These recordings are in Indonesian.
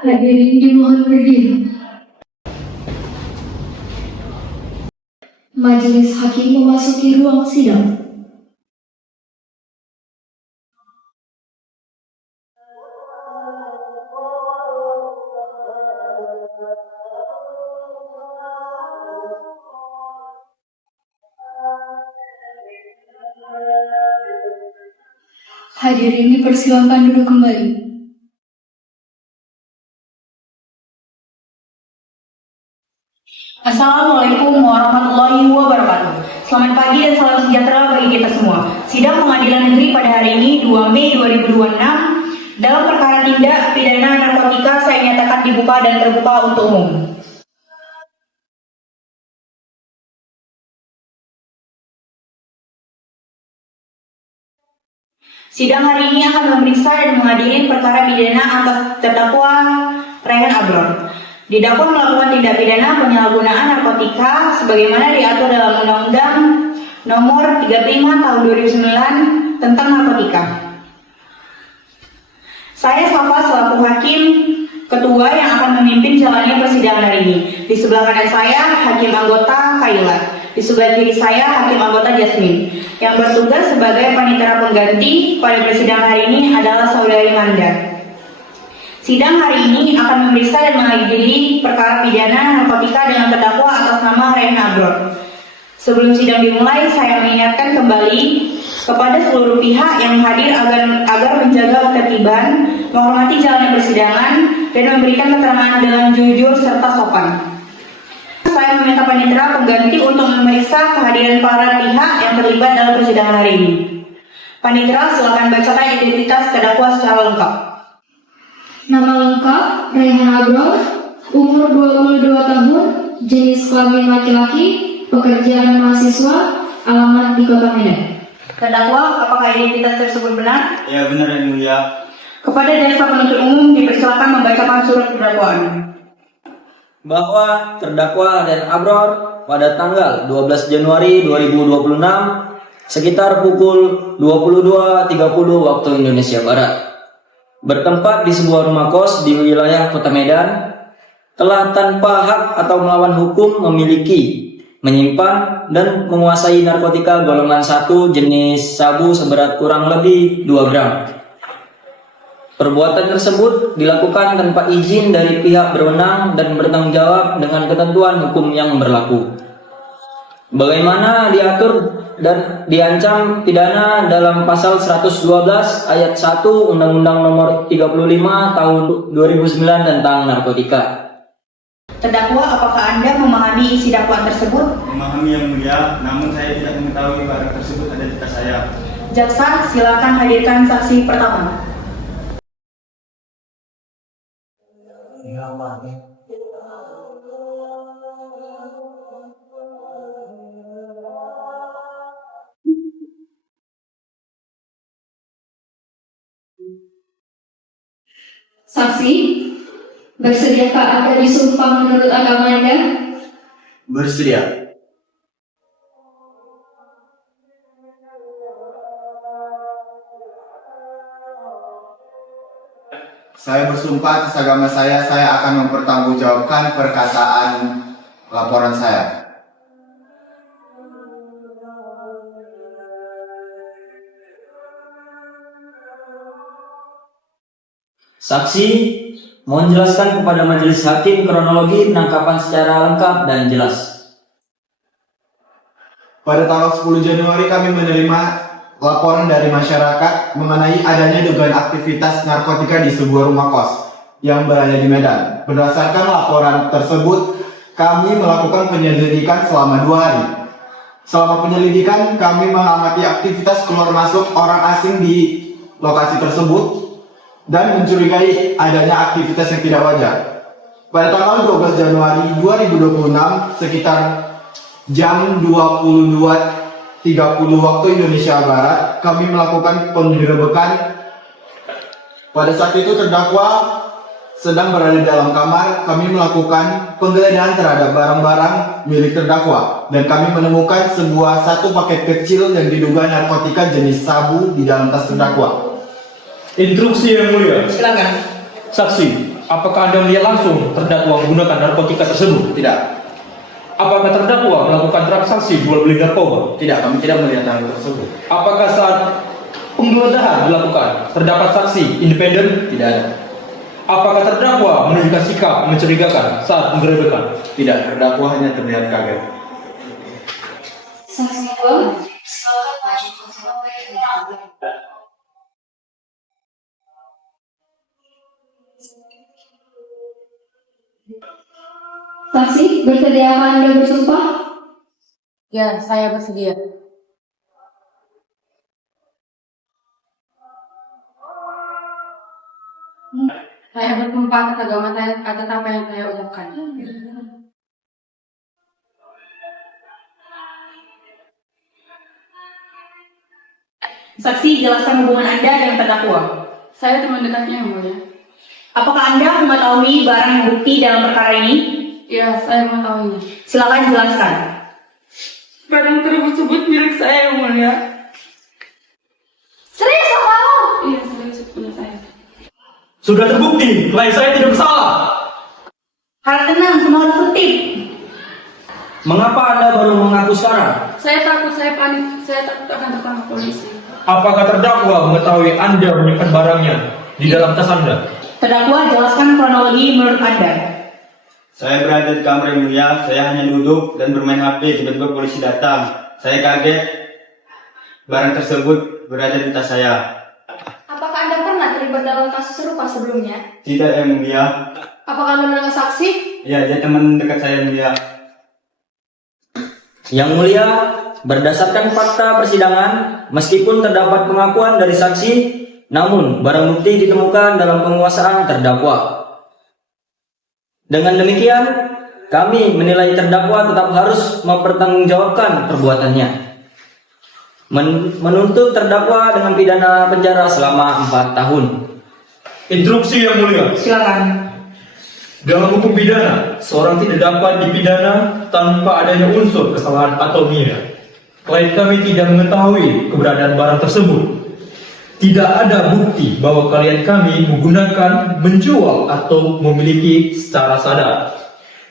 Hadirin dimohon berdiri. Majelis Hakim memasuki ruang sidang. Hadirin dipersilakan duduk kembali. Assalamualaikum warahmatullahi wabarakatuh. Selamat pagi dan salam sejahtera bagi kita semua. Sidang Pengadilan Negeri pada hari ini 2 Mei 2026 dalam perkara tindak pidana narkotika saya nyatakan dibuka dan terbuka untuk umum. Sidang hari ini akan memeriksa dan mengadili perkara pidana atas terdakwa Rayhan Abror. Didakwa melakukan tindak pidana penyalahgunaan narkotika sebagaimana diatur dalam Undang-Undang Nomor 35 Tahun 2009 tentang narkotika. Saya Safa selaku hakim ketua yang akan memimpin jalannya persidangan hari ini. Di sebelah kanan saya hakim anggota Kaila. Di sebelah kiri saya hakim anggota Jasmine. Yang bertugas sebagai panitera pengganti pada persidangan hari ini adalah saudari Manda. Sidang hari ini akan memeriksa dan mengadili perkara pidana narkotika dengan terdakwa atas nama Rayhan Abror. Sebelum sidang dimulai, saya mengingatkan kembali kepada seluruh pihak yang hadir agar menjaga ketertiban, menghormati jalannya persidangan, dan memberikan keterangan dengan jujur serta sopan. Saya meminta panitera pengganti untuk memeriksa kehadiran para pihak yang terlibat dalam persidangan hari ini. Panitera, silakan bacakan identitas terdakwa secara lengkap. Nama lengkap Rayhan Abror, umur 22 tahun, jenis kelamin laki-laki, pekerjaan mahasiswa, alamat di Kota Medan. Terdakwa, apakah identitas tersebut benar? Ya, benar yang mulia. Kepada jaksa penuntut umum dipersilakan membacakan surat perdakwaan. Bahwa terdakwa Rayhan Abror pada tanggal 12 Januari 2026 sekitar pukul 22.30 waktu Indonesia Barat bertempat di sebuah rumah kos di wilayah Kota Medan telah tanpa hak atau melawan hukum memiliki, menyimpan dan menguasai narkotika golongan 1 jenis sabu seberat kurang lebih 2 gram. Perbuatan tersebut dilakukan tanpa izin dari pihak berwenang dan bertanggung jawab dengan ketentuan hukum yang berlaku. Bagaimana diatur dan diancam pidana dalam pasal 112 ayat 1 Undang-Undang Nomor 35 Tahun 2009 tentang narkotika. Terdakwa, apakah Anda memahami isi dakwaan tersebut? Memahami yang mulia, namun saya tidak mengetahui barang tersebut ada di tas saya. Jaksa, silakan hadirkan saksi pertama. Saksi, bersediakah Anda disumpah menurut agama Anda? Bersedia. Saya bersumpah atas agama saya akan mempertanggungjawabkan perkataan laporan saya. Saksi, mohon jelaskan kepada majelis hakim kronologi penangkapan secara lengkap dan jelas. Pada tanggal 10 Januari kami menerima laporan dari masyarakat mengenai adanya dugaan aktivitas narkotika di sebuah rumah kos yang berada di Medan. Berdasarkan laporan tersebut, kami melakukan penyelidikan selama 2 hari. Selama penyelidikan, kami mengamati aktivitas keluar masuk orang asing di lokasi tersebut dan mencurigai adanya aktivitas yang tidak wajar. Pada tanggal 12 Januari 2026, sekitar jam 22.30 waktu Indonesia Barat, kami melakukan penggerebekan. Pada saat itu terdakwa sedang berada di dalam kamar. Kami melakukan penggeledahan terhadap barang-barang milik terdakwa dan kami menemukan satu paket kecil yang diduga narkotika jenis sabu di dalam tas terdakwa. Instruksi yang mulia. Silakan. Saksi, apakah Anda melihat langsung terdakwa menggunakan narkotika tersebut? Tidak. Apakah terdakwa melakukan transaksi jual beli narkoba? Tidak, kami tidak melihat hal tersebut. Apakah saat penggeledahan dilakukan terdapat saksi independen? Tidak ada. Apakah terdakwa menunjukkan sikap mencurigakan saat penggerebekan? Tidak, terdakwa hanya terlihat kaget. Saksi 2, silakan maju untuk memberi keterangan. Saksi, bersediakah Anda bersumpah? Ya, saya bersedia. Saya bersumpah atas agama saya atas apa yang saya ucapkan. Saksi, jelaskan hubungan Anda dengan terdakwa. Saya teman dekatnya, yang mulia. Apakah Anda mengetahui barang bukti dalam perkara ini? Ya, saya mengetahuinya. Silakan jelaskan. Barang tersebut milik saya, yang mulia. Serius sama kamu? Iya, serius punya saya. Sudah terbukti, klien saya tidak bersalah. Harap tenang, semangat tertib. Mengapa Anda baru mengaku sekarang? Saya takut, saya panik, saya takut akan tertangkap polisi. Apakah terdakwa mengetahui Anda menyimpan barangnya di dalam tas Anda? Terdakwa, jelaskan kronologi menurut Anda. Saya berada di kamar yang mulia, saya hanya duduk dan bermain HP, tiba-tiba polisi datang. Saya kaget, barang tersebut berada di tas saya. Apakah Anda pernah terlibat dalam kasus serupa sebelumnya? Tidak, yang mulia. Apakah Anda mendengar saksi? Ya, dia teman dekat saya, yang mulia. Yang mulia, berdasarkan fakta persidangan, meskipun terdapat pengakuan dari saksi, namun barang bukti ditemukan dalam penguasaan terdakwa. Dengan demikian, kami menilai terdakwa tetap harus mempertanggungjawabkan perbuatannya. Menuntut terdakwa dengan pidana penjara selama 4 tahun. Instruksi yang mulia. Silakan. Dalam hukum pidana, seorang tidak dapat dipidana tanpa adanya unsur kesalahan atau niat. Klien kami tidak mengetahui keberadaan barang tersebut. Tidak ada bukti bahwa klien kami menggunakan, menjual, atau memiliki secara sadar.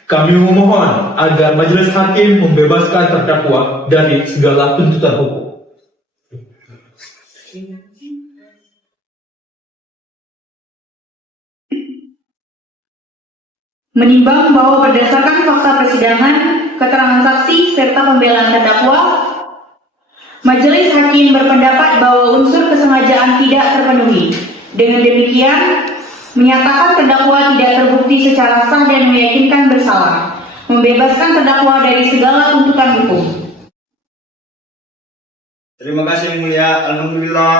Kami memohon agar majelis hakim membebaskan terdakwa dari segala tuntutan hukum. Menimbang bahwa berdasarkan fakta persidangan, keterangan saksi, serta pembelaan terdakwa, majelis hakim berpendapat bahwa unsur kesengajaan tidak terpenuhi. Dengan demikian, menyatakan terdakwa tidak terbukti secara sah dan meyakinkan bersalah, membebaskan terdakwa dari segala tuntutan hukum. Terima kasih, yang mulia. Alhamdulillah.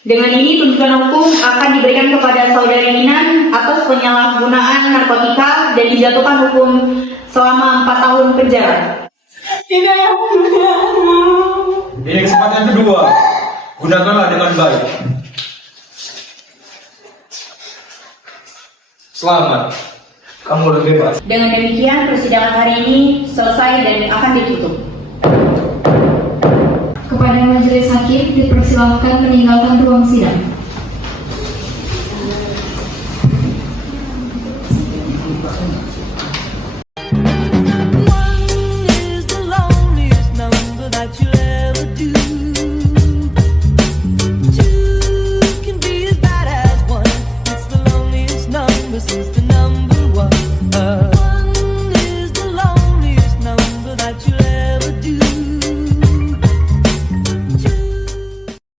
Dengan ini, tuntutan hukum akan diberikan kepada saudari Inan atas penyalahgunaan narkotika dan dijatuhkan hukum selama 4 tahun penjara. Tidak, yang mulia. Ini kesempatan kedua, gunakanlah dengan baik. Selamat, kamu udah bebas. Dengan demikian, persidangan hari ini selesai dan akan ditutup. Kepada majelis hakim dipersilakan meninggalkan ruang sidang.